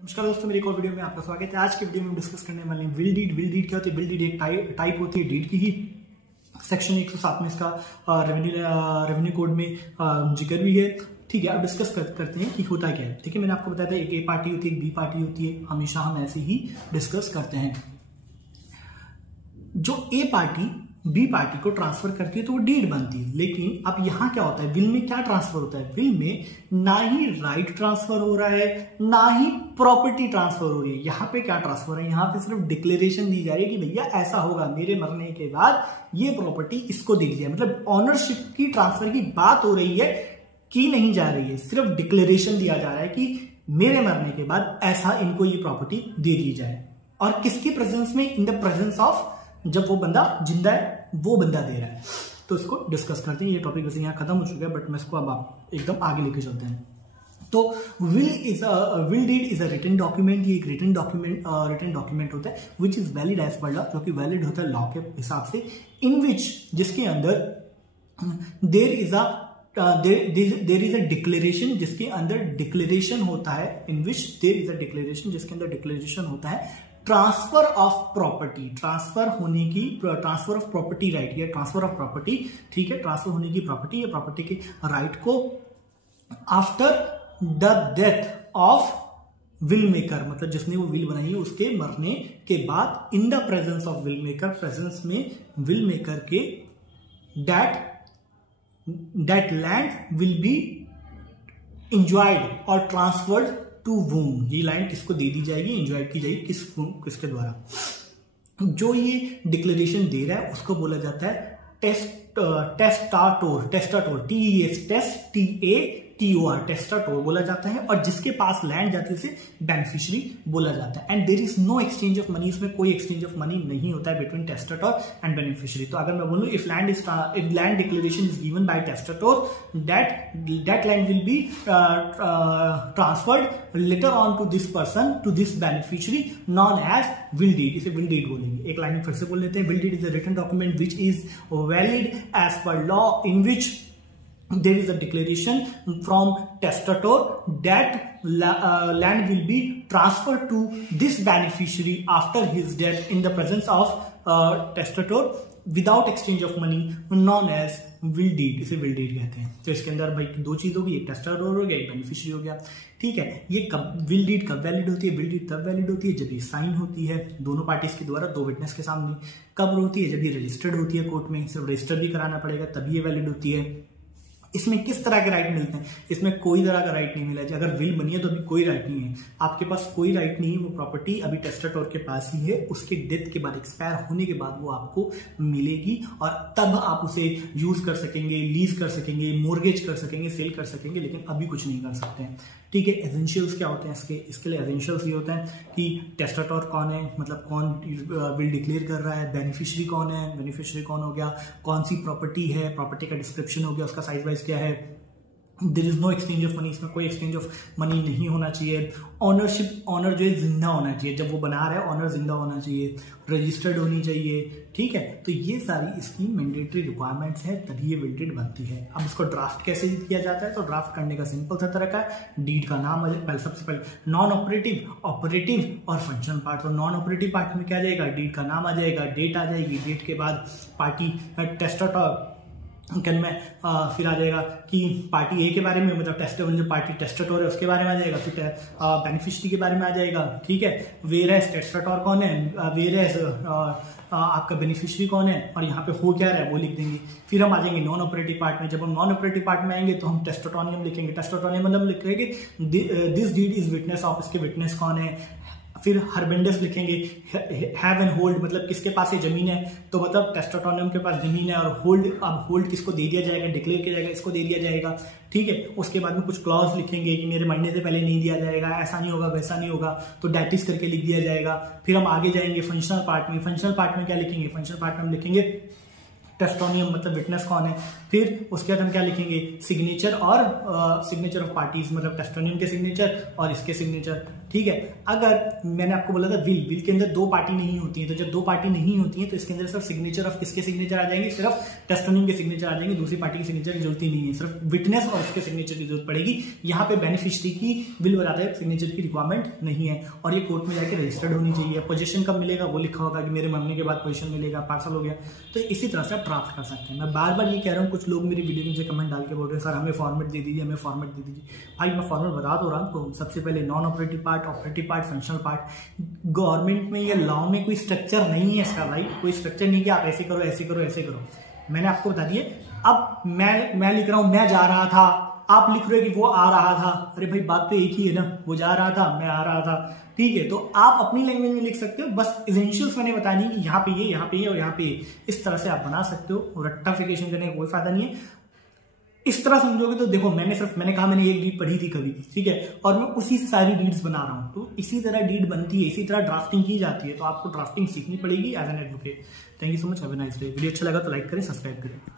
नमस्कार दोस्तों, मेरी एक और वीडियो में आपका स्वागत है। आज की वीडियो में हम डिस्कस करने वाले हैं विल डीड। विल डीड क्या होती है? विल डीड एक टाइप होती है डीड की ही। सेक्शन 107 में इसका रेवेन्यू कोड में जिक्र भी है। ठीक है, अब डिस्कस करते हैं कि होता क्या है। ठीक है, मैंने आपको बताया था एक ए पार्टी होती है, एक बी पार्टी होती है। हमेशा हम ऐसे ही डिस्कस करते हैं। जो ए पार्टी बी पार्टी को ट्रांसफर करती है तो वो डीड बनती है। लेकिन अब यहां क्या होता है, विल में क्या ट्रांसफर होता है? विल में ना ही राइट ट्रांसफर हो रहा है, ना ही प्रॉपर्टी ट्रांसफर हो रही है। यहां पे क्या ट्रांसफर है? यहां पे सिर्फ डिक्लेरेशन दी जा रही है कि भैया ऐसा होगा, मेरे मरने के बाद ये प्रॉपर्टी इसको दी जाए। मतलब ऑनरशिप की ट्रांसफर की बात हो रही है कि नहीं जा रही है, सिर्फ डिक्लेरेशन दिया जा रहा है कि मेरे मरने के बाद ऐसा इनको ये प्रॉपर्टी दे दी जाए। और किसकी प्रेजेंस में? इन द प्रेजेंस ऑफ, जब वो बंदा जिंदा है वो बंदा दे रहा है। तो इसको डिस्कस करते हैं। ये टॉपिक वैसे यहाँ खत्म हो चुका है, बट मैं इसको अब एकदम आगे लेके चलते हैं। तो will deed is a written document. ये एक रिटन डॉक्यूमेंट होता है which is valid as per law, जो कि वैलिड होता है लॉ के हिसाब से। इन विच, जिसके अंदर देर इज अ डिक्लेरेशन, जिसके अंदर डिक्लेरेशन होता है। इन विच देर इज अ डिक्लेरेशन, जिसके अंदर डिक्लेरेशन होता है transfer of property, transfer of property right, या ट्रांसफर ऑफ प्रॉपर्टी। ठीक है, ट्रांसफर होने की प्रॉपर्टी या प्रॉपर्टी के राइट को after the death of will maker, मतलब जिसने वो विल बनाई है उसके मरने के बाद। In the presence of will maker, presence में विल मेकर के, that land will B enjoyed और ट्रांसफर्ड टू वूम। ये लैंड किसको दे दी जाएगी, एंजॉय की जाएगी, किसके द्वारा? जो ये डिक्लेरेशन दे रहा है उसको बोला जाता है टेस्टाटोर। टेस्टाटोर बोला जाता है। और जिसके पास लैंड जाती है उसे बेनिफिशियरी बोला जाता है। And there is no exchange of money, इसमें कोई एक्सचेंज ऑफ मनी नहीं होता है बिटवीन टेस्टाटोर एंड बेनिफिशियरी। तो अगर मैं बोलूं if land declaration is given by testator, that land will be transferred later on to this person, to this beneficiary, known as will deed. इसे विल डीड बोलेंगे। एक लाइन फिर से बोल लेते हैं। Will deed is a written document which is valid as per law, in which there is a declaration from testator that land will be transferred to this beneficiary after his death in the presence of testator without exchange of money, known as will deed। इसे will deed कहते हैं। तो इसके अंदर भाई दो चीज होगी, एक टेस्टाटोर हो गया, एक बेनिफिशियरी हो गया। ठीक है, ये कब विल डीड कब वैलिड होती है? विल डीड तब वैलिड होती है जब ये साइन होती है दोनों पार्टीज के द्वारा, दो विटनेस के सामने। कब होती है? जब ये रजिस्टर्ड होती है कोर्ट में, सिर्फ रजिस्टर भी कराना पड़ेगा तभी ये वैलिड होती है। इसमें किस तरह के राइट मिलते हैं? इसमें कोई तरह का राइट नहीं मिला है। अगर विल बनी है तो अभी कोई राइट नहीं है, आपके पास कोई राइट नहीं है। वो प्रॉपर्टी अभी टेस्टाटोर के पास ही है। उसके डेथ के बाद, एक्सपायर होने के बाद वो आपको मिलेगी और तब आप उसे यूज कर सकेंगे, लीज कर सकेंगे, मोर्गेज कर सकेंगे, सेल कर सकेंगे, लेकिन अभी कुछ नहीं कर सकते हैं। ठीक है, एसेंशियल्स क्या होते हैं इसके लिए? एसेंशियल्स ये होता है कि टेस्टाटोर कौन है, मतलब कौन विल डिक्लेयर कर रहा है, बेनिफिशियरी कौन है, बेनिफिशियरी कौन हो गया, कौन सी प्रॉपर्टी है, प्रॉपर्टी का डिस्क्रिप्शन हो गया, उसका साइज वाइज क्या है। There is no exchange of money, इसमें कोई एक्सचेंज ऑफ मनी नहीं होना चाहिए। ऑनर जो है जिंदा होना चाहिए, जब वो बना रहा है ऑनर जिंदा होना चाहिए, रजिस्टर्ड होनी चाहिए। ठीक है, तो ये सारी इसकी मैंडेटरी रिक्वायरमेंट्स है, तभी ये विल डीड बनती है। अब इसको ड्राफ्ट कैसे किया जाता है? तो ड्राफ्ट करने का सिंपल सा तरीका है। डीड का नाम पहले, सबसे पहले नॉन ऑपरेटिव, ऑपरेटिव और फंक्शनल पार्ट। तो नॉन ऑपरेटिव पार्ट में क्या आ जाएगा? डीड का नाम आ जाएगा, डेट आ जाएगी, डेट के बाद पार्टी टेस्टाटोर फिर आ जाएगा कि पार्टी ए के बारे में, मतलब जो पार्टी टेस्टाटोर है उसके बारे में आ जाएगा। फिर बेनिफिशियरी के बारे में आ जाएगा। ठीक है, वेयरएज टेस्टाटोर कौन है, वेयरएज आपका बेनिफिशियरी कौन है, और यहाँ पे हो क्या रहा है वो लिख देंगे। फिर हम आ जाएंगे नॉन ऑपरेटिव पार्ट में। जब हम नॉन ऑपरेटिव पार्ट में आएंगे तो हम टेस्टाटोनियम लिखेंगे। टेस्टाटोनियम मतलब लिखेंगे this deed is witness of, इसके विटनेस कौन है। फिर हरबेंडस लिखेंगे, हैव एंड होल्ड, मतलब किसके पास ये जमीन है, तो मतलब टेस्टाटोनियम के पास जमीन है। और होल्ड, अब होल्ड किसको दे दिया जाएगा, डिक्लेयर किया जाएगा, इसको दे दिया जाएगा। ठीक है, उसके बाद में कुछ क्लॉज लिखेंगे कि मेरे मरने से पहले नहीं दिया जाएगा, ऐसा नहीं होगा, वैसा नहीं होगा, तो डेट इज करके लिख दिया जाएगा। फिर हम आगे जाएंगे फंक्शनल पार्ट में। फंक्शनल पार्ट में क्या लिखेंगे? फंक्शनल पार्ट में हम लिखेंगे टेस्टोनियम मतलब विटनेस कौन है। फिर उसके बाद हम क्या लिखेंगे, सिग्नेचर और सिग्नेचर ऑफ पार्टीज, मतलब टेस्टोनियम के सिग्नेचर और इसके सिग्नेचर, ठीक है। अगर मैंने आपको बोला था विल के अंदर 2 पार्टी नहीं होती है, तो जब 2 पार्टी नहीं होती है तो इसके अंदर सिर्फ सिग्नेचर ऑफ किसके सिग्नेचर आ जाएंगे, सिर्फ टेस्टोनियम के सिग्नेचर आ जाएंगे, दूसरी पार्टी की सिग्नेचर की जरूरत ही नहीं है, सिर्फ विटनेस और उसके सिग्नेचर की जरूरत पड़ेगी। यहाँ पे बेनिफिशियरी की विल बताते हैं, सिग्नेचर की रिक्वायरमेंट नहीं है, और ये कोर्ट में जाके रजिस्टर्ड होनी चाहिए। पोजीशन कब मिलेगा वो लिखा होगा कि मेरे मरने के बाद पोजीशन मिलेगा, पार्सल हो गया। तो इसी तरह से आप ड्राफ्ट कर सकते हैं। मैं बार बार ये कह रहा हूँ, कुछ लोग मेरी वीडियो में नीचे कमेंट डाल के बोल रहे हैं सर हमें फॉर्मेट दे दीजिए, हमें फॉर्मेट दे दीजिए। भाई मैं फॉर्मेट बता तो रहा हूँ, सबसे पहले non operative part, operative part, functional part. Government में या लॉ में कोई स्ट्रक्चर नहीं है इसका भाई, कोई स्ट्रक्चर नहीं कि आप ऐसे करो ऐसे करो ऐसे करो। मैंने आपको बता दिए। अब मैं लिख रहा हूं मैं जा रहा था, आप लिख रहे हो कि वो आ रहा था। अरे भाई बात तो एक ही है ना, वो जा रहा था मैं आ रहा था, ठीक है। तो आप अपनी लैंग्वेज में लिख सकते हो, बस एसेंशियल्स मैंने बतानी कि यहाँ पे ये, यहाँ पे ये और यहाँ पे ये, इस तरह से आप बना सकते हो। रट्टाफिकेशन करने का कोई फायदा नहीं है। इस तरह समझोगे तो देखो, मैंने कहा मैंने एक डीड पढ़ी थी कभी, ठीक है, और मैं उसी से सारी डीड्स बना रहा हूं। तो इसी तरह डीड बनती है, इसी तरह ड्राफ्टिंग की जाती है। तो आपको ड्राफ्टिंग सीखनी पड़ेगी as an advocate. Thank you so much, have a nice day. Video अच्छा लगा तो लाइक करें, सब्सक्राइब करें।